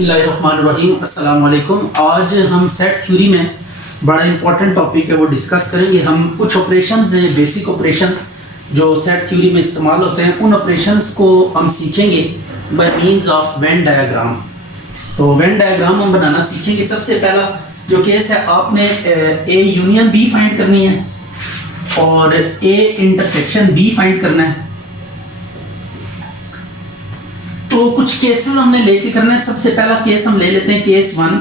बिस्मिल्लाहिर्रहमानिर्रहीम, अस्सलाम वालेकुम। आज हम सेट थ्योरी में बड़ा इंपॉर्टेंट टॉपिक है वो डिस्कस करेंगे। हम कुछ ऑपरेशंस हैं, बेसिक ऑपरेशन जो सेट थ्योरी में इस्तेमाल होते हैं, उन ऑपरेशंस को हम सीखेंगे by means of Venn diagram. तो वेन डायग्राम हम बनाना सीखेंगे। सबसे पहला जो केस है, आपने ए यूनियन बी फाइंड करनी है और ए इंटरसेक्शन बी फाइंड करना है। तो कुछ केसेस हमने लेके करना है। सबसे पहला केस हम ले लेते हैं, case 1,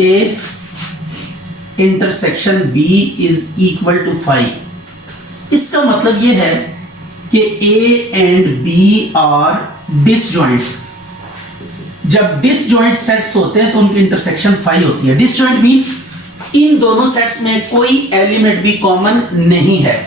A intersection B is equal to 5। इसका मतलब ये है कि A and B are disjoint. जब डिसजॉइंट सेट्स होते हैं तो उनकी इंटरसेक्शन 5 होती है। डिसजॉइंट मीन इन दोनों सेट्स में कोई एलिमेंट भी कॉमन नहीं है।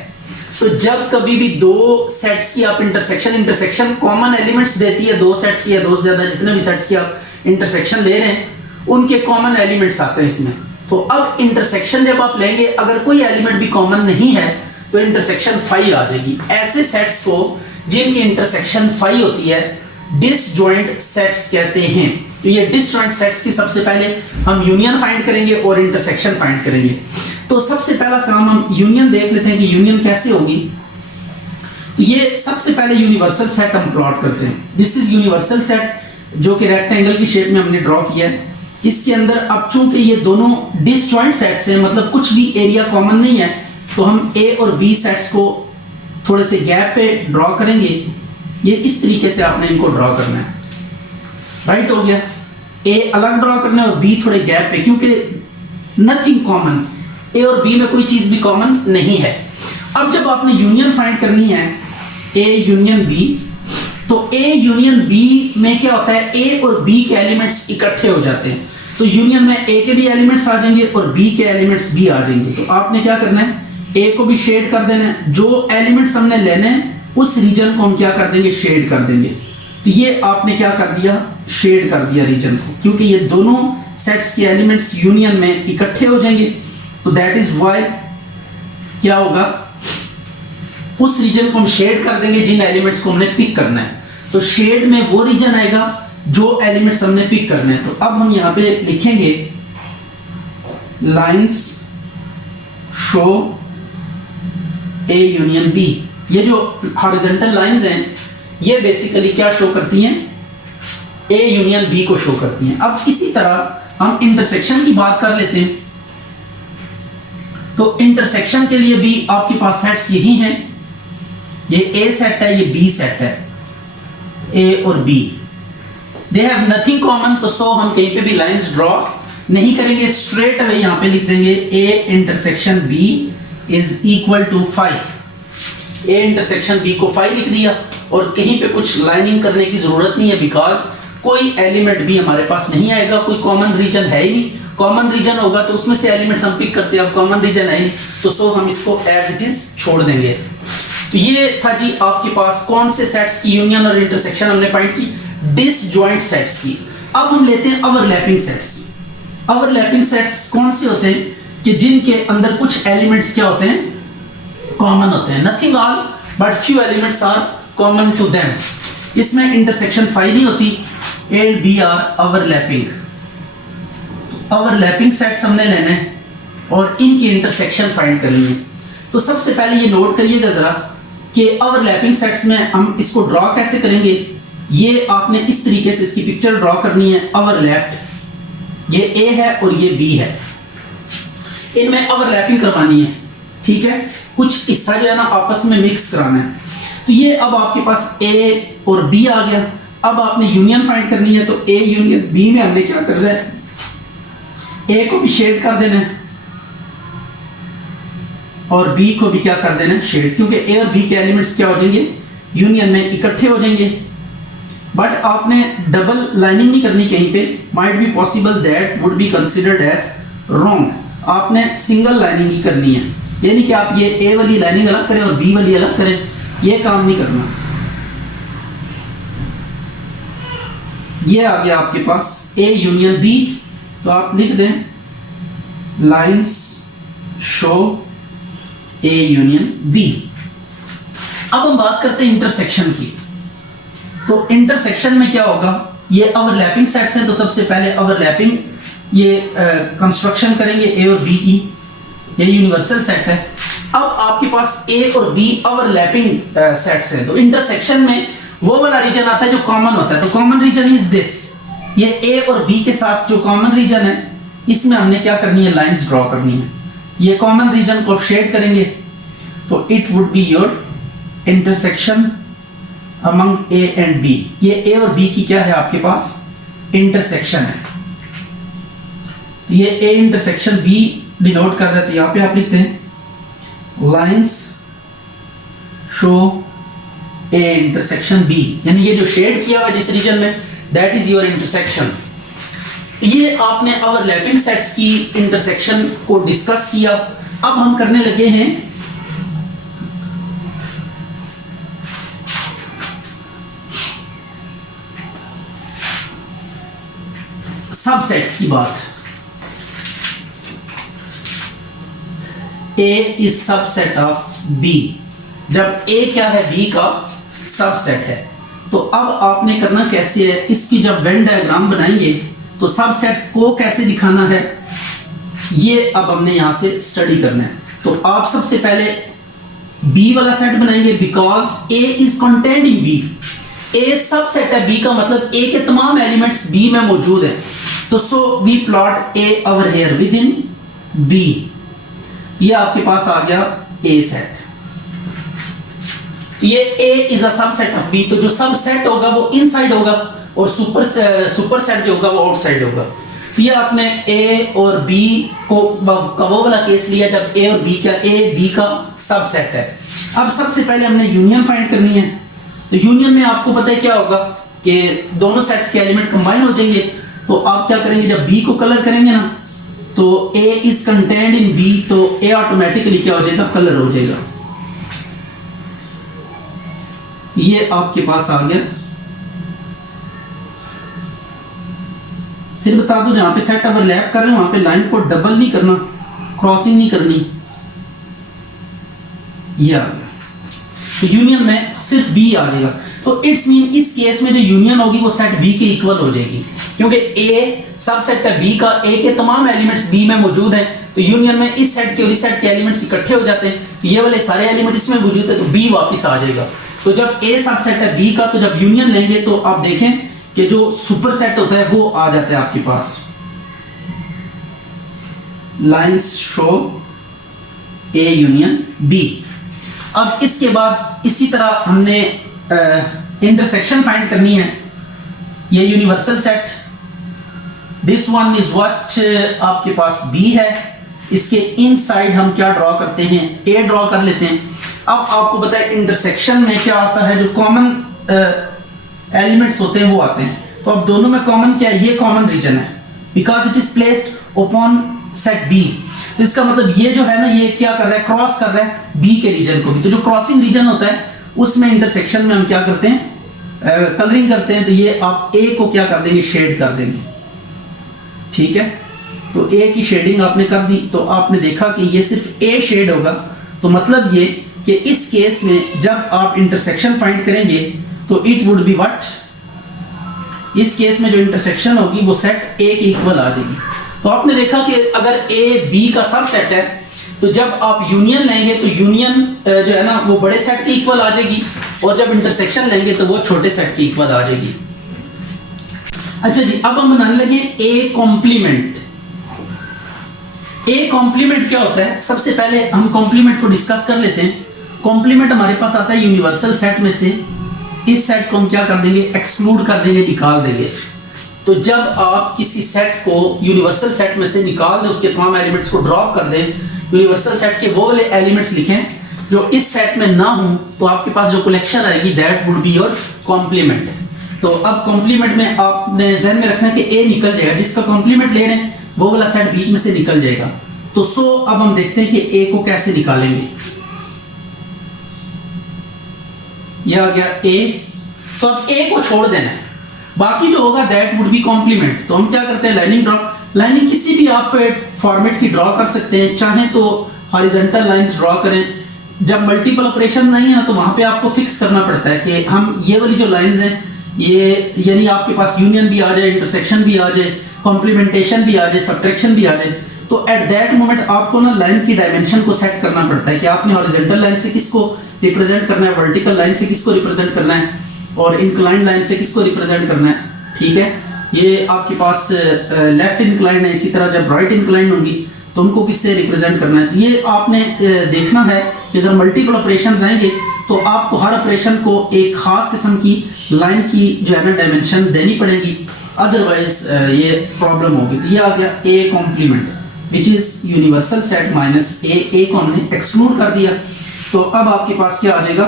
तो जब कभी भी दो सेट्स की आप इंटरसेक्शन कॉमन एलिमेंट्स देती है, दो सेट्स की या दो से ज्यादा जितने भी सेट्स की आप इंटरसेक्शन ले रहे हैं उनके कॉमन एलिमेंट्स आते हैं इसमें। तो अब इंटरसेक्शन जब आप लेंगे, अगर कोई एलिमेंट भी कॉमन नहीं है तो इंटरसेक्शन 5 आ जाएगी। ऐसे सेट्स को जिनकी इंटरसेक्शन 5 होती है डिसजॉइंट सेट्स कहते हैं। तो ये डिसजॉइंट सेट्स की सबसे पहले हम यूनियन फाइंड करेंगे और इंटरसेक्शन फाइंड करेंगे। तो सबसे पहला काम हम यूनियन देख लेते हैं कि यूनियन कैसे होगी। तो ये सबसे पहले यूनिवर्सल सेट हम प्लॉट करते हैं। दिस इज यूनिवर्सल सेट जो कि रेक्टेंगल की शेप में हमने ड्रॉ किया है। इसके अंदर अब चूंकि ये दोनों डिसजॉइंट सेट्स हैं, मतलब कुछ भी एरिया कॉमन नहीं है, तो हम ए और बी सेट्स को थोड़े से गैप पे ड्रॉ करेंगे। ये इस तरीके से आपने इनको ड्रॉ करना है। राइट हो गया। ए अलग ड्रॉ करना है और बी थोड़े गैप पे, क्योंकि नथिंग कॉमन, ए और बी में कोई चीज भी कॉमन नहीं है। अब जब आपने यूनियन फाइंड करनी है ए यूनियन बी, तो ए यूनियन बी में क्या होता है, ए और बी के एलिमेंट्स इकट्ठे हो जाते हैं। तो यूनियन में ए के भी एलिमेंट्स आ जाएंगे और बी के एलिमेंट्स भी आ जाएंगे। तो आपने क्या करना है, ए को भी शेड कर देना है। जो एलिमेंट्स हमने लेने हैं उस रीजन को हम क्या कर देंगे, शेड कर देंगे। तो ये आपने क्या कर दिया, शेड कर दिया रीजन को, क्योंकि ये दोनों सेट्स के एलिमेंट्स यूनियन में इकट्ठे हो जाएंगे। तो दैट इज वाई क्या होगा, उस रीजन को हम शेड कर देंगे जिन एलिमेंट्स को हमने पिक करना है। तो शेड में वो रीजन आएगा जो एलिमेंट्स हमने पिक करने हैं। तो अब हम यहां पे लिखेंगे lines show A union B. ये जो हॉरिजॉन्टल लाइंस हैं ये बेसिकली क्या शो करती हैं, ए यूनियन बी को शो करती हैं। अब इसी तरह हम इंटरसेक्शन की बात कर लेते हैं। तो इंटरसेक्शन के लिए भी आपके पास सेट्स यही हैं। ये ए सेट है, ये बी सेट है, ए और B they have nothing common. तो सो हम कहीं पे भी लाइंस ड्रॉ नहीं करेंगे, स्ट्रेट अवे यहां पे लिख देंगे A intersection B is equal to 5। A intersection B को 5 लिख दिया और कहीं पे कुछ लाइनिंग करने की जरूरत नहीं है, बिकॉज कोई एलिमेंट भी हमारे पास नहीं आएगा, कोई कॉमन रीजन है ही नहीं। कॉमन रीजन होगा तो उसमें से एलिमेंट्स हम पिक करते हैं, अब कॉमन रीजन है नहीं, तो सो हम इसको एज इट इज छोड़ देंगे। तो ये था जी आपके पास कौन से सेट्स की यूनियन और इंटरसेक्शन हमने फाइंड की, डिसजॉइंट सेट्स की। अब हम लेते हैं ओवरलैपिंग सेट्स। ओवरलैपिंग सेट्स कौन से होते हैं कि जिनके अंदर कुछ एलिमेंट्स क्या होते हैं, कॉमन होते हैं। Nothing all but few elements are common to them. इसमें इंटरसेक्शन 5 नहीं होती, A and B are overlapping. Overlapping sets हमने लेने हैं और इनकी इंटरसेक्शन फाइंड करनी है। तो सबसे पहले ये नोट करिएगा जरा कि ओवरलैपिंग सेट्स में हम इसको ड्रॉ कैसे करेंगे। ये आपने इस तरीके से इसकी पिक्चर ड्रॉ करनी है। ओवरलैप्ड, ये ए है और ये बी है, इनमें ओवरलैपिंग करवानी है। ठीक है, कुछ हिस्सा जो है ना आपस में मिक्स कराना है। तो ये अब आपके पास ए और बी आ गया। अब आपने यूनियन फाइंड करनी है। तो ए यूनियन बी में हमने क्या कर रहा है, ए को भी शेड कर देना है और बी को भी क्या कर देना है, शेड, क्योंकि ए और बी के एलिमेंट्स क्या हो जाएंगे, यूनियन में इकट्ठे हो जाएंगे। बट आपने डबल लाइनिंग नहीं करनी कहीं पे, might be possible that would be considered as wrong. आपने सिंगल लाइनिंग ही करनी है, यानी कि आप ये ए वाली लाइनिंग अलग करें और बी वाली अलग करें, ये काम नहीं करना। ये आ गया आपके पास ए यूनियन बी। तो आप लिख दें lines show A union B. अब हम बात करते हैं इंटरसेक्शन की। तो इंटरसेक्शन में क्या होगा, ये ओवरलैपिंग सेट्स हैं, तो सबसे पहले ओवरलैपिंग ये कंस्ट्रक्शन करेंगे ए और बी की, ये यूनिवर्सल सेट है। अब आपके पास ए और बी ओवरलैपिंग सेट्स हैं, तो इंटरसेक्शन में वो वाला रीजन आता है जो कॉमन होता है, तो कॉमन रीजन इज दिस, ये ए और बी के साथ जो कॉमन रीजन है इसमें हमने क्या करनी है, लाइंस ड्रॉ करनी है। ये कॉमन रीजन को शेड करेंगे, तो it would be your intersection among A and B. ये ए और बी की क्या है आपके पास, इंटरसेक्शन है। ये ए इंटरसेक्शन बी डिनोट कर रहे थे, यहां पे आप लिखते हैं lines show A intersection B, यानी ये जो शेड किया हुआ है जिस रीजन में, दैट इज योर इंटरसेक्शन। ये आपने ओवरलैपिंग सेट्स की इंटरसेक्शन को डिस्कस किया। अब हम करने लगे हैं सबसेट्स की बात। A is subset of B, जब A क्या है, B का सबसेट है। तो अब आपने करना कैसे है, इसकी जब वेन डायग्राम बनाएंगे तो सबसेट को कैसे दिखाना है, ये अब हमने यहां से स्टडी करना है। तो आप सबसे पहले B वाला सेट बनाएंगे, because A is content in B। A subset है B का, मतलब A के तमाम एलिमेंट्स B में मौजूद है। तो so we plot A over here within B। ये आपके पास आ गया A सेट। तो ये A is a subset of B, तो जो सबसेट होगा वो इनसाइड होगा और सुपर सेट जो होगा वो आउटसाइड होगा। तो ये आपने A और B को वो वाला केस लिया जब A और B क्या, A B का सबसेट है। अब सबसे पहले हमने यूनियन फाइंड करनी है। तो यूनियन में आपको पता है क्या होगा कि दोनों सेट्स के एलिमेंट कंबाइन हो जाएंगे। तो आप क्या करेंगे, जब B को कलर करेंगे ना, तो A is content in B, तो A ऑटोमेटिकली क्या हो जाएगा, कलर हो जाएगा। ये आपके पास आ गया। फिर बता दो, जहां पे सेट ओवरलैप कर रहे हैं वहां पे लाइन को डबल नहीं करना, क्रॉसिंग नहीं करनी। ये आ गया, तो यूनियन में सिर्फ B आ जाएगा। तो इट्स मीन इस केस में जो यूनियन होगी वो सेट B के इक्वल हो जाएगी, क्योंकि A सबसेट है B का, A के तमाम एलिमेंट्स B में मौजूद हैं। तो यूनियन में इस सेट के और इस सेट के एलिमेंट्स इकट्ठे हो जाते हैं, तो ये वाले सारे एलिमेंट इसमें मौजूद है, तो B वापस आ जाएगा। तो जब A सबसेट है B का, तो जब यूनियन लेंगे तो आप देखें कि जो सुपर सेट होता है वो आ जाता है आपके पास। Lines show A union B। अब इसके बाद इसी तरह हमने इंटरसेक्शन फाइंड करनी है। ये universal set, this one is what आपके पास B है, इसके इनसाइड हम क्या ड्रॉ करते हैं, A ड्रॉ कर लेते हैं। अब आपको पता है इंटरसेक्शन में क्या आता है, जो कॉमन एलिमेंट्स होते हैं वो आते हैं। तो अब दोनों में कॉमन क्या है, ये कॉमन रीजन है, because it is placed upon set B। तो इसका मतलब ये जो है ना, ये क्या कर रहा है, क्रॉस कर रहा है B के रीजन को भी। तो जो क्रॉसिंग रीजन होता है उसमें इंटरसेक्शन में हम क्या करते हैं, कलरिंग करते हैं। तो ये आप A को क्या कर देंगे, शेड कर देंगे, ठीक है। तो A की शेडिंग आपने कर दी, तो आपने देखा कि ये सिर्फ A शेड होगा। तो मतलब ये कि इस केस में जब आप इंटरसेक्शन फाइंड करेंगे तो इट वुड बी व्हाट, इस केस में जो इंटरसेक्शन होगी वो सेट A के इक्वल आ जाएगी। तो आपने देखा कि अगर A B का सबसेट है, तो जब आप यूनियन लेंगे तो यूनियन जो है ना वो बड़े सेट के इक्वल आ जाएगी, और जब इंटरसेक्शन लेंगे तो वो छोटे सेट के इक्वल आ जाएगी। अच्छा जी, अब हम बनाने लगे A कॉम्प्लीमेंट। A कॉम्प्लीमेंट क्या होता है, सबसे पहले हम कॉम्प्लीमेंट को डिस्कस कर लेते हैं। कॉम्प्लीमेंट हमारे पास आता है यूनिवर्सल सेट में से, इस सेट को हम क्या कर देंगे, एक्सक्लूड कर देंगे, निकाल देंगे। तो जब आप किसी सेट को यूनिवर्सल सेट में से निकाल दें, उसके तमाम एलिमेंट्स को ड्रॉप कर दें, यूनिवर्सल सेट के वो वाले एलिमेंट्स लिखें जो इस सेट में ना हो, तो आपके पास जो कलेक्शन आएगी that would be your complement. तो अब कॉम्प्लीमेंट में आपने ध्यान में रखना कि A निकल जाएगा, जिसका कॉम्प्लीमेंट ले रहे हैं वो वाला सेट बीच में से निकल जाएगा। तो अब हम देखते हैं कि A को कैसे निकालेंगे। यह आ गया A, तो अब A को छोड़ देना है, बाकी जो होगा दैट वुड बी कॉम्प्लीमेंट। तो हम क्या करते हैं, लाइनिंग ड्रॉ, लाइनिंग किसी भी आप फॉर्मेट की ड्रॉ कर सकते हैं, चाहे तो हॉरिजॉन्टल लाइंस ड्रॉ करें। जब मल्टीपल ऑपरेशंस नहीं है ना, तो वहां पे आपको फिक्स करना पड़ता है कि हम ये वाली जो लाइंस हैं ये यानी आपके पास यूनियन भी आ जाए, इंटरसेक्शन भी आ जाए, कॉम्प्लीमेंटेशन भी आ जाए, सब्ट्रैक्शन भी आ जाए, तो एट दैट मोमेंट आपको ना लाइन की डायमेंशन को सेट करना पड़ता है कि आपने हॉरिजॉन्टल लाइन से किसको रिप्रेजेंट करना है, वर्टिकल लाइन से किसको रिप्रेजेंट करना है, और इंक्लाइंड लाइन से किसको रिप्रेजेंट करना है। ठीक है, ये आपके पास लेफ्ट इंक्लाइंड है, इसी तरह जब राइट इंक्लाइंड होंगी तो उनको किससे रिप्रेजेंट करना है। तो ये आपने देखना है कि अगर मल्टीपल ऑपरेशंस आएंगे तो आपको हर ऑपरेशन को एक खास किस्म की लाइन की जो है ना डायमेंशन देनी पड़ेगी, अदरवाइज ये प्रॉब्लम होगी। तो ये आ गया A complement which is universal set minus A को हमने एक्सक्लूड कर दिया। तो अब आपके पास क्या आ जाएगा,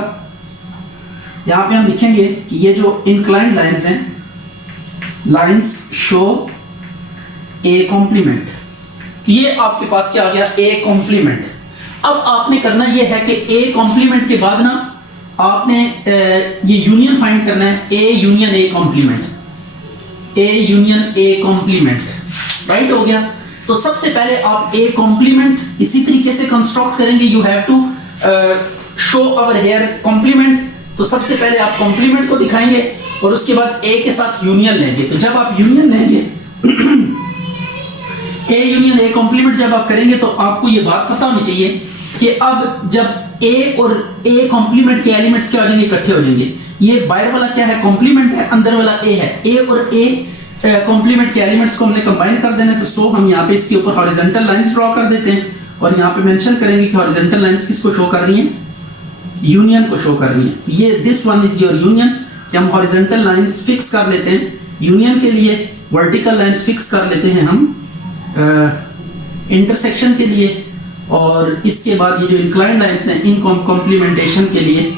यहाँ पे हम लिखेंगे कि ये जो इंक्लाइंड लाइंस हैं, लाइंस शो ए कॉम्प्लीमेंट, ये आपके पास क्या आ गया, ए कॉम्प्लीमेंट। अब आपने करना ये है कि ए कॉम्प्लीमेंट के बाद ना आपने ये यूनियन फाइंड करना है, A union A complement, A union A complement, right हो गया। तो सबसे पहले आप ए कॉम्प्लीमेंट इसी तरीके से कंस्ट्रक्ट करेंगे, you have to show our here complement. तो सबसे पहले आप कॉम्प्लीमेंट को दिखाएंगे और उसके बाद ए के साथ यूनियन लेंगे। तो जब आप यूनियन लेंगे ए यूनियन ए कॉम्प्लीमेंट जब आप करेंगे तो आपको ये बात पता होनी चाहिए कि अब जब ए और ए कॉम्प्लीमेंट के एलिमेंट्स क्या हो जाएंगे, इकट्ठे हो जाएंगे। ये बाहर वाला क्या है, कॉम्प्लीमेंट है, अंदर वाला ए है। ए और ए कॉम्प्लीमेंट के एलिमेंट्स को हमने कंबाइन कर देना है। तो सो हम यहाँ पे इसके ऊपर हॉरिजॉन्टल लाइंस ड्रॉ कर देते हैं और यहाँ पे मेंशन करेंगे कि हॉरिजॉन्टल लाइंस किसको शो कर रही है, यूनियन को शो कर रही है। ये this one is your union, कि हम हॉरिजॉन्टल लाइंस फिक्स कर लेते हैं यूनियन के लिए, वर्टिकल लाइंस फिक्स कर लेते हैं हम इंटरसेक्शन के लिए, और इसके बाद ये जो इंक्लाइंड लाइंस हैं इन कॉम्प्लीमेंटेशन के लिए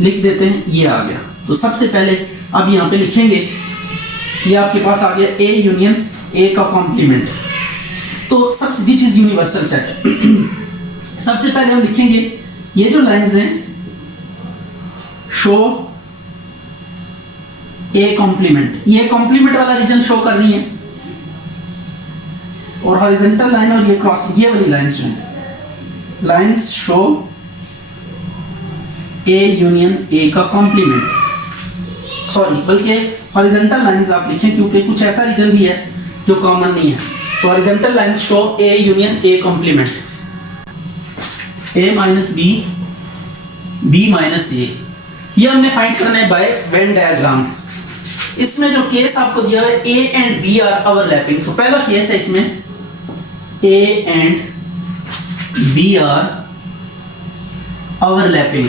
लिख देते हैं। ये आ गया। तो सबसे पहले अब यहाँ पे लिखेंगे, ये आपके पास आ गया ए यूनियन ए का कॉम्प्लीमेंट। तो सबसे विच इज यूनिवर्सल सेट। सबसे पहले हम लिखेंगे ये जो लाइंस हैं शो ए कॉम्प्लीमेंट, ये कॉम्प्लीमेंट वाला रीजन शो कर रही है, और हॉरिजॉन्टल लाइन और ये क्रॉस, ये वाली लाइंस जो हैं, लाइंस शो ए यूनियन ए का कॉम्प्लीमेंट। सॉरी, बल्कि हॉरिजॉन्टल लाइंस आप लिखें क्योंकि कुछ ऐसा रीजन भी है जो कॉमन नहीं है। तो horizontal lines show A union A complement, A minus B, B minus A. ये हमने फाइंड करना है बाय वेन डायग्राम। इसमें जो केस आपको दिया हुआ है A and B are overlapping. तो पहला केस है इसमें A and B are overlapping.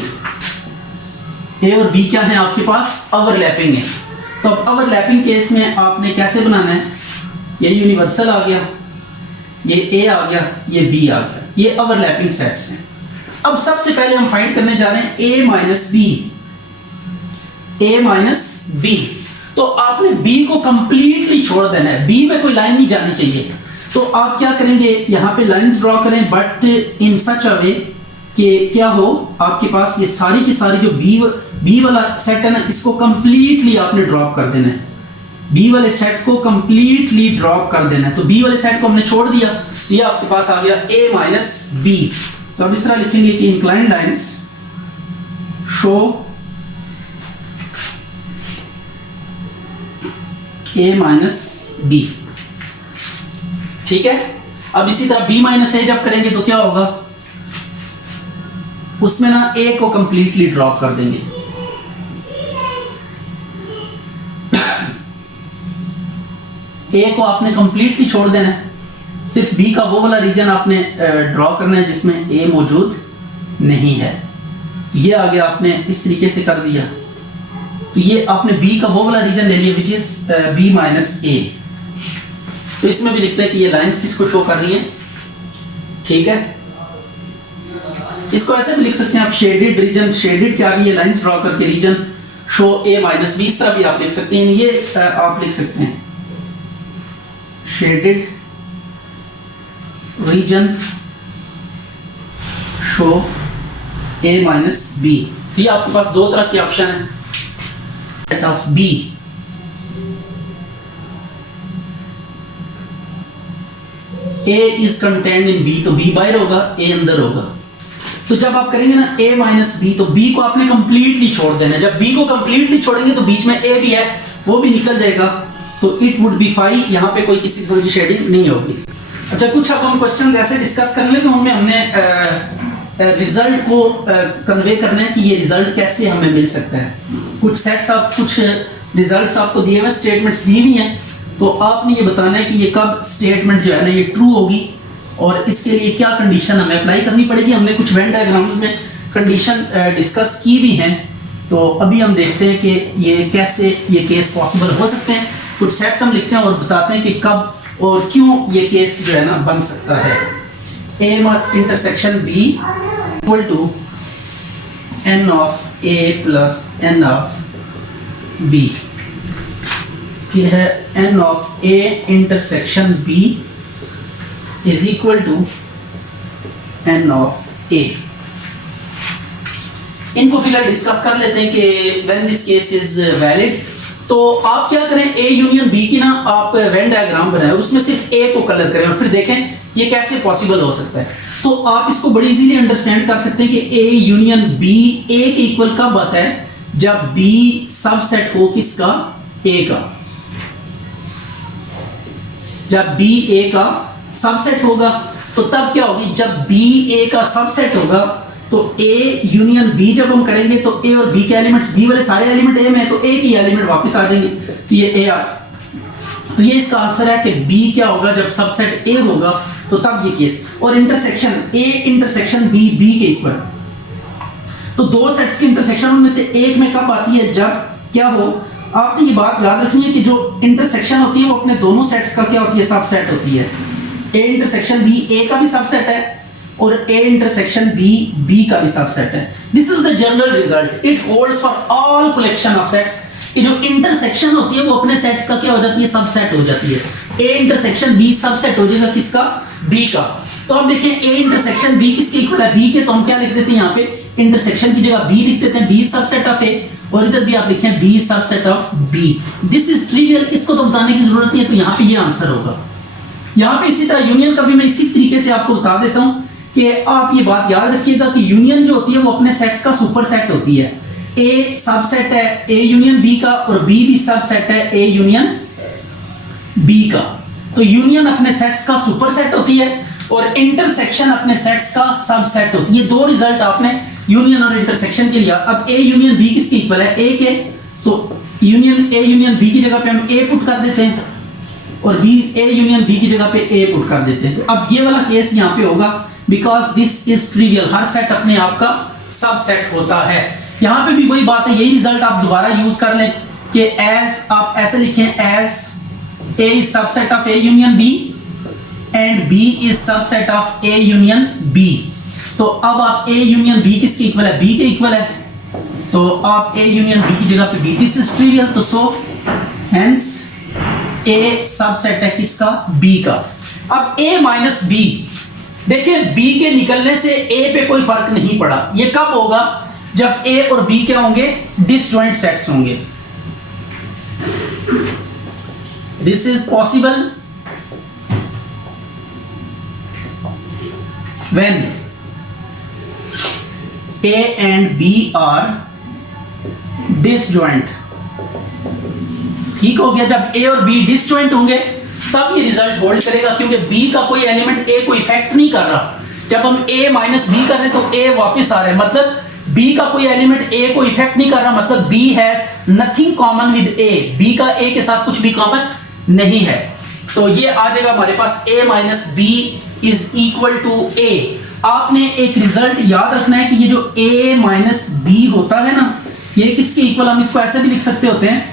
A और बी क्या है आपके पास, ओवरलैपिंग है। तो अब ओवरलैपिंग केस में आपने कैसे बनाना है, ये यूनिवर्सल आ गया, ये ए आ गया, ये बी आ गया, ये ओवरलैपिंग सेट्स हैं। अब सबसे पहले हम फाइंड करने जा रहे हैं ए माइनस बी, ए माइनस बी। तो आपने बी को कंप्लीटली छोड़ देना है, बी में कोई लाइन नहीं जानी चाहिए। तो आप क्या करेंगे, यहां पे लाइंस ड्रॉ करें बट इन सच अ वे कि क्या हो, आपके पास ये सारी की सारी जो बी वाला सेट है ना, इसको कंप्लीटली आपने ड्रॉप कर देना है। बी वाले सेट को कंप्लीटली ड्रॉप कर देना है। तो बी वाले सेट को हमने छोड़ दिया, तो ये आपके पास आ गया ए माइनस बी। तो अब इस तरह लिखेंगे कि inclined lines show A minus B. ठीक है। अब इसी तरह बी माइनस ए जब करेंगे तो क्या होगा, उसमें ना ए को कंप्लीटली ड्रॉप कर देंगे। ए को आपने कंप्लीटली छोड़ देना है, सिर्फ बी का वो वाला रीजन आपने ड्रॉ करना है जिसमें ए मौजूद नहीं है। ये आ गया, आपने इस तरीके से कर दिया। तो ये आपने बी का वो वाला रीजन ले लिया विच इज बी माइनस ए। तो इसमें भी लिखते हैं कि ये लाइंस किसको शो कर रही है। ठीक है, इसको ऐसे भी लिख सकते हैं आप, शेडेड रीजन, शेडेड के आगे ये लाइंस ड्रॉ करके reason show A minus B, इस तरह भी आप लिख सकते हैं। ये आप लिख सकते हैं shaded region show A minus B. ये आपके पास दो तरह के ऑप्शन है, set of B, A is contained in B, तो बी बाहर होगा, ए अंदर होगा। तो तो जब आप करेंगे ना a माइनस बी, तो b को आपने कंप्लीटली छोड़ देना है। जब b को कंप्लीटली छोड़ेंगे तो बीच में a भी है, वो भी निकल जाएगा, तो इट वुड बी 5। यहाँ पे कोई किसी किस्म की शेडिंग नहीं होगी। अच्छा, कुछ अब हम क्वेश्चंस ऐसे डिस्कस कर लेंगे, उनमें हमने रिजल्ट को कन्वे करना है कि ये रिजल्ट कैसे हमें मिल सकता है। कुछ सेट्स आप कुछ रिजल्ट्स आपको दिए हुए, स्टेटमेंट्स दी हुई हैं, तो आपने ये बताना है कि ये कब स्टेटमेंट जो है ना ये ट्रू होगी और इसके लिए क्या कंडीशन हमें अप्लाई करनी पड़ेगी। हमने कुछ वेन डायग्राम्स में कंडीशन डिस्कस की भी हैं, तो अभी हम देखते हैं कि ये कैसे ये केस पॉसिबल हो सकते हैं। कुछ सेट्स हम लिखते हैं और बताते हैं कि कब और क्यों ये केस जो है ना बन सकता है। a intersection b equal to n of a plus n of b। फिर है n of a intersection b is equal to n of a। इनको फिलहाल डिस्कस कर लेते हैं कि when this case is valid. तो आप क्या करें, a यूनियन b की ना आप वेन डायग्राम बनाएं, उसमें सिर्फ a को कलर करें और फिर देखें ये कैसे पॉसिबल हो सकता है। तो आप इसको बड़ी इजीली अंडरस्टैंड कर सकते हैं कि a यूनियन b a के इक्वल कब आता है, जब b सबसेट हो किसका, a का। जब b a का सबसेट होगा तो तब क्या होगी, जब b a का सबसेट होगा तो a यूनियन b जब हम करेंगे तो a और b के एलिमेंट्स, b वाले सारे एलिमेंट a में है तो a के एलिमेंट वापस आ जाएंगे, तो ये a तो ये इसका आंसर है कि b क्या होगा, जब सबसेट a होगा तो तब ये केस। और intersection a intersection b b के इक्वल, तो दो सेट्स की इंटरसेक्शन उनमें से एक में कब आती है, जब क्या हो। आपने ये बात याद रखनी है कि जो इंटरसेक्शन होती है वो अपने दोनों सेट्स का क्या होती है, सबसेट होती है। a इंटरसेक्शन b a का भी सबसेट है और a इंटरसेक्शन b का भी सबसेट है। This is the general result, it holds for all collection of sets कि जो इंटरसेक्शन होती है वो अपने सेट्स का क्या हो जाती है, सबसेट हो जाती है। a इंटरसेक्शन b सबसेट हो जाएगा किसका, b का। तो अब देखें a इंटरसेक्शन b किसके इक्वल है, b के, तो हम क्या लिख देते हैं यहाँ पे, इंटरसेक्शन की जगह b लिख देते हैं, b सबसेट ऑफ a, और इधर भी आप लिखें b subset of b। This is trivial, इसको तो बताने की जरूरत नहीं है, तो यहाँ पे ये आंसर होगा। यहाँ पे इसी तरह यूनियन का भी मैं इसी तरीके से आपको बता देता हूँ कि आप ये बात याद रखिएगा कि यूनियन जो होती है वो अपने सेट्स का सुपर सेट होती है। A सबसेट है A यूनियन B का और B भी सबसेट है A यूनियन B का। तो यूनियन अपने सेट्स का सुपर सेट होती है और इंटरसेक्शन अपने सेट्स का सबसेट होती है। दो रिजल्ट आपने यूनियन और इंटरसेक्शन के लिया। अब A यूनियन B किसके इक्वल है, A के, तो यूनियन A यूनियन B की जगह पे हम A पुट कर देते हैं और A यूनियन B की जगह पे A पुट कर देते हैं। तो अब ये वाला केस यहाँ पे होगा because this is trivial, her set अपने आप का सबसेट होता है। यहाँ पे भी वही बात है, यही रिजल्ट आप दोबारा यूज कर लें कि एज आप ऐसे लिखें, as A is subset of A union B and B is subset of A union B। तो अब आप A यूनियन B किसके इक्वल है, B के इक्वल है, तो आप A यूनियन B की जगह पे B, दिस इज ट्रिवियल, तो सो हेंस A सबसेट है किसका, B का। अब A माइनस B, देखिए B के निकलने से A पे कोई फर्क नहीं पड़ा। ये कब होगा, जब A और B क्या होंगे, डिसजॉइंट सेट्स होंगे। This is possible when A and B are disjoint। ठीक हो गया, जब A और B डिसजॉइंट होंगे तब ये रिजल्ट होल्ड करेगा, क्योंकि B का कोई एलिमेंट A को इफेक्ट नहीं कर रहा। जब हम A माइनस B कर रहे हैं तो A वापस आ रहा है, मतलब B का कोई एलिमेंट A को इफेक्ट नहीं कर रहा, मतलब B has nothing common with A, B का A के साथ कुछ भी कॉमन नहीं है। तो ये आ जाएगा हमारे पास A minus B is equal to A। आपने एक रिजल्ट याद रखना है कि ये जो A माइनस B होता है ना, ये किसके इक्वल, हम इसको ऐसे भी लिख सकते होते हैं,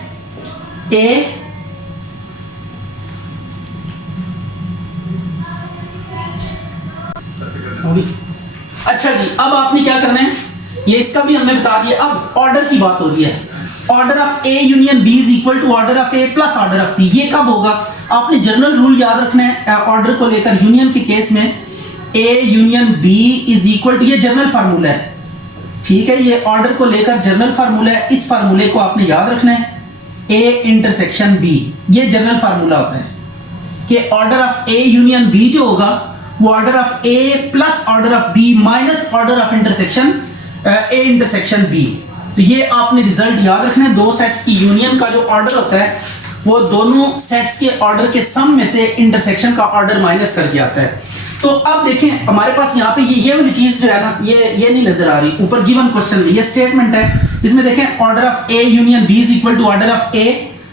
A अच्छा जी, अब आपने क्या करना है, ये इसका भी हमने बता दिया। अब ऑर्डर की बात हो रही है, order of A union B is equal to order of A plus order of B। ये कब होगा, आपने जनरल रूल याद रखना है ऑर्डर को लेकर। यूनियन के केस में A union B is equal to, ये जनरल फार्मूला है, ठीक है, ये ऑर्डर को लेकर जनरल फार्मूला है। इस फार्मूले को आपने याद रखना है, A इंटरसेक्शन B, ये जनरल फार्मूला होता है कि order of A union B जो होगा वो order of A plus order of B minus order of intersection A intersection B. तो ये आपने रिजल्ट याद रखना है। दो सेट्स की यूनियन का जो ऑर्डर होता है वो दोनों सेट्स के ऑर्डर के सम में से इंटरसेक्शन का ऑर्डर माइनस करके आता है। तो अब देखें हमारे पास यहाँ पे ये वाली चीज जो है ना, ये नहीं नजर आ रही ऊपर गिवन क्वेश्चन में। ये स्टेटमेंट है, इसमें देखें order of A union B is equal to order of A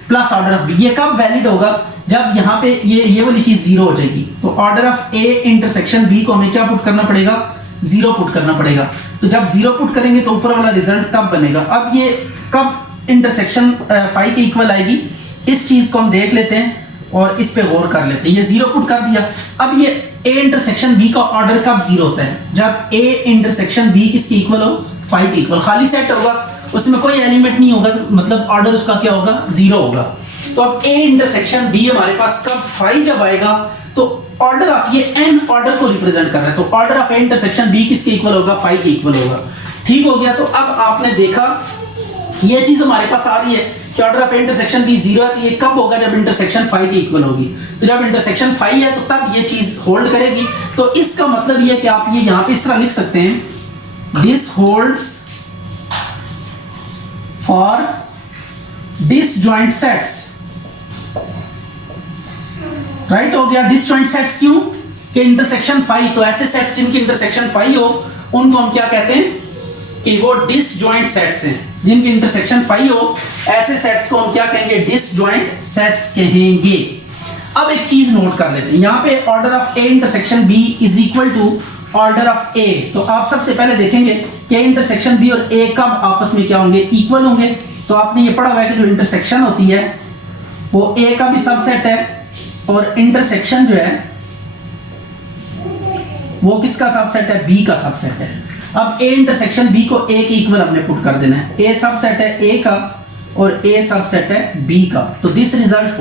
plus order of B. ये कब वैलिड होगा? जब यहाँ पे ये वाली चीज जीरो हो जाएगी। तो order of A intersection B को हमें क्या पुट करना पड़ेगा? जीरो पुट करना पड़ेगा। तो जब जीरो पुट करेंगे तो ऊपर वाला रिजल्ट तब बनेगा। अब ये कब इंटरसेक्शन फाई के इक्वल आएगी, इस चीज को हम देख लेते हैं और इस पे गौर कर लेते हैं। ये जीरो पुट कर दिया। अब ये ए इंटरसेक्शन बी का ऑर्डर कब जीरो होता है? जब ए इंटरसेक्शन बी किसके इक्वल हो? फाई के इक्वल। खाली सेट होगा, उसमें कोई एलिमेंट नहीं होगा, तो मतलब ऑर्डर उसका क्या होगा? जीरो होगा। तो अब ए इंटरसेक्शन बी हमारे पास कब फाई जब आएगा तो ऑर्डर ऑफ ये एन ऑर्डर को रिप्रेजेंट कर रहा है। तो order of A intersection B किसके इक्वल होगा? फाई के इक्वल होगा। ठीक हो गया। तो अब आपने देखा ये चीज हमारे पास आ रही है कि order of intersection B zero है। तो ये कब होगा? जब इंटरसेक्शन फाई के इक्वल होगी। तो जब इंटरसेक्शन फाई है तो तब ये चीज होल्ड करेगी। तो इसका मतलब ये है कि आप ये यहां पे इस तरह लिख सकते हैं, this holds for disjoint sets. Right हो गया। डिसजॉइंट सेट्स क्यों? कि इंटरसेक्शन फाई, तो ऐसे सेट्स जिनकी इंटरसेक्शन फाई हो उनको हम क्या कहते हैं कि वो डिसजॉइंट सेट्स हैं। जिनकी इंटरसेक्शन फाई हो ऐसे सेट्स को हम क्या कहेंगे? डिसजॉइंट सेट्स कहेंगे। अब एक चीज नोट कर लेते हैं, यहां पे order of A intersection B is equal to order of A. तो आप सबसे पहले देखेंगे कि इंटरसेक्शन बी और ए कब आपस में क्या होंगे? इक्वल होंगे। तो आपने ये पढ़ा हुआ है कि जो इंटरसेक्शन होती है वो ए का भी सबसेट है और इंटरसेक्शन जो है वो किसका सबसेट है? बी का सबसेट है। अब ए इंटरसेक्शन बी को ए के इक्वल हमने पुट कर देना है। ए सबसेट है ए का और ए सबसेट है बी का। तो this result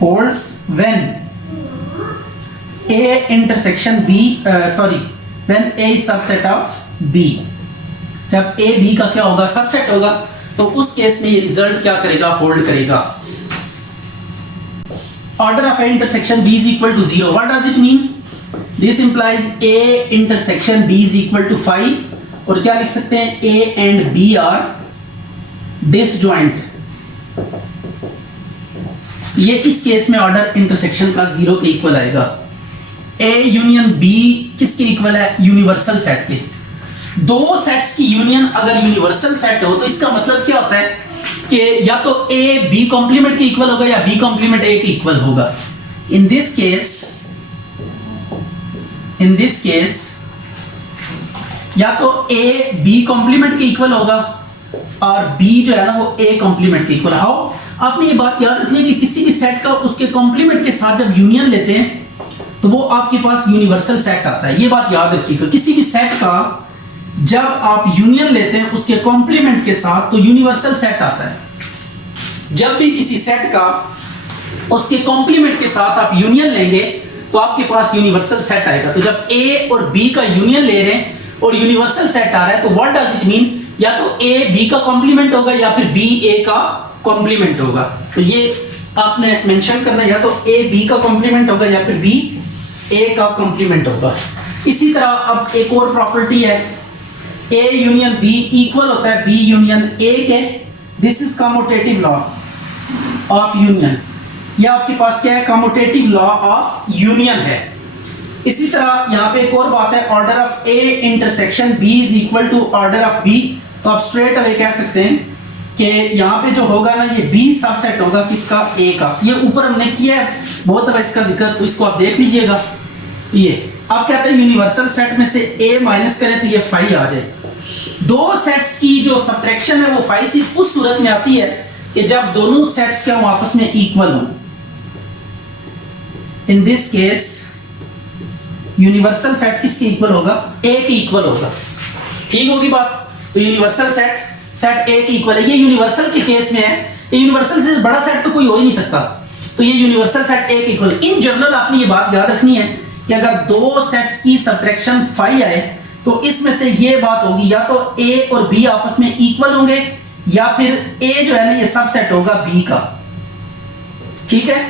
holds when A intersection B when A is subset of B. जब ए बी का क्या होगा? सबसेट होगा। तो उस केस में ये रिजल्ट क्या करेगा? होल्ड करेगा। Order of A intersection B is equal to 0. What does it mean? This implies A intersection B is equal to 5 और क्या लिख सकते हैं? A and B are disjoint। ये इस केस में ऑर्डर इंटरसेक्शन का 0 के इक्वल आएगा। A यूनियन B किसके इक्वल है? यूनिवर्सल सेट के। दो सेट्स की यूनियन अगर यूनिवर्सल सेट हो तो इसका मतलब क्या होता है कि या तो ए बी कॉम्प्लीमेंट के इक्वल होगा या बी कॉम्प्लीमेंट ए के इक्वल होगा। इन दिस केस या तो ए बी कॉम्प्लीमेंट के इक्वल होगा और बी जो है ना वो ए कॉम्प्लीमेंट के इक्वल। हाउ? आपने ये बात याद रखनी है कि किसी भी सेट का उसके कॉम्प्लीमेंट के साथ जब यूनियन लेते हैं तो वो आपके पास यूनिवर्सल सेट आता है। ये बात याद रखिएगा, किसी भी सेट का जब आप यूनियन लेते हैं उसके कॉम्प्लीमेंट के साथ तो यूनिवर्सल सेट आता है। जब भी किसी सेट का उसके कॉम्प्लीमेंट के साथ आप यूनियन लेंगे तो आपके पास यूनिवर्सल सेट आएगा। तो जब ए और बी का यूनियन ले रहे हैं और यूनिवर्सल सेट आ रहा है तो व्हाट डज इट मीन? या तो ए बी का कॉम्प्लीमेंट होगा या फिर बी ए का कॉम्प्लीमेंट होगा। तो ये आपने मेंशन करना, या तो ए बी का कॉम्प्लीमेंट होगा या फिर बी ए का कॉम्प्लीमेंट होगा। इसी तरह अब एक और प्रॉपर्टी है, A यूनियन B इक्वल होता है B यूनियन A के। This is commutative law of union. ये आपके पास क्या है? कम्यूटेटिव लॉ ऑफ यूनियन है। इसी तरह यहाँ पे एक और बात है, order of A intersection B is equal to order of B। तो आप स्ट्रेट अवे कह सकते हैं कि यहाँ पे जो होगा ना ये B सबसेट होगा किसका? A का। ये ऊपर हमने किया है बहुत दफा इसका जिक्र, तो इसको आप देख लीजिएगा। ये आप कहते हैं यूनिवर्सल सेट में से A माइनस करें तो ये फाई आ जाए। दो सेट्स की जो सब्ट्रैक्शन है वो फाई सिर्फ उस सूरत में आती है कि जब दोनों सेट्स क्या आपस में इक्वल हो। In this case universal set किसके इक्वल होगा? A के इक्वल होगा। ठीक होगी बात? तो यूनिवर्सल सेट A के इक्वल है। ये यूनिवर्सल के केस में है, यूनिवर्सल से बड़ा सेट तो कोई हो ही नहीं सकता। तो ये यूनिवर्सल सेट A के इक्वल। इन जनरल आपने ये बात याद रखनी है कि अगर दो सेट्स की सब्ट्रैक्शन फाई आए तो इसमें से ये बात होगी, या तो A और B आपस में इक्वल होंगे या फिर A जो है ना ये सबसेट होगा B का। ठीक है,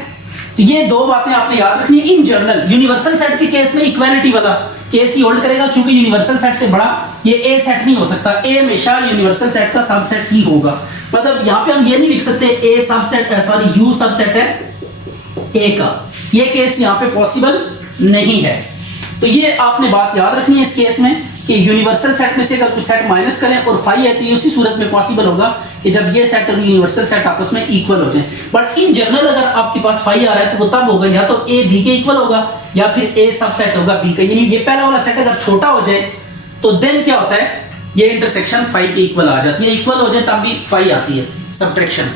तो ये दो बातें आपने याद रखनी है। इन जनरल यूनिवर्सल सेट के केस में इक्वालिटी वाला केस ही होल्ड करेगा, क्योंकि यूनिवर्सल सेट से बड़ा ये ए सेट नहीं हो सकता। ए हमेशा यूनिवर्सल सेट का सबसेट ही होगा। मतलब यहां पे हम ये नहीं लिख सकते ए सबसेट, सॉरी यू सबसेट है ए का, ये केस यहां पे पॉसिबल नहीं है। तो ये आपने बात याद रखनी है इस केस में कि यूनिवर्सल सेट में से अगर कोई सेट माइनस करें और फाई है तो ये उसी सूरत में पॉसिबल होगा कि जब ये सेट और यूनिवर्सल सेट आपस में इक्वल हो जाए। बट इन जनरल अगर आपके पास फाई आ रहा है तो वो तब होगा या तो ए बी के इक्वल होगा या फिर ए सबसेट होगा बी का। यानी ये पहला वाला सेट अगर छोटा हो जाए तो देन क्या होता है, ये इंटरसेक्शन फाई के इक्वल आ जाती है। इक्वल हो जाए तब भी फाई आती है, सब्ट्रैक्शन।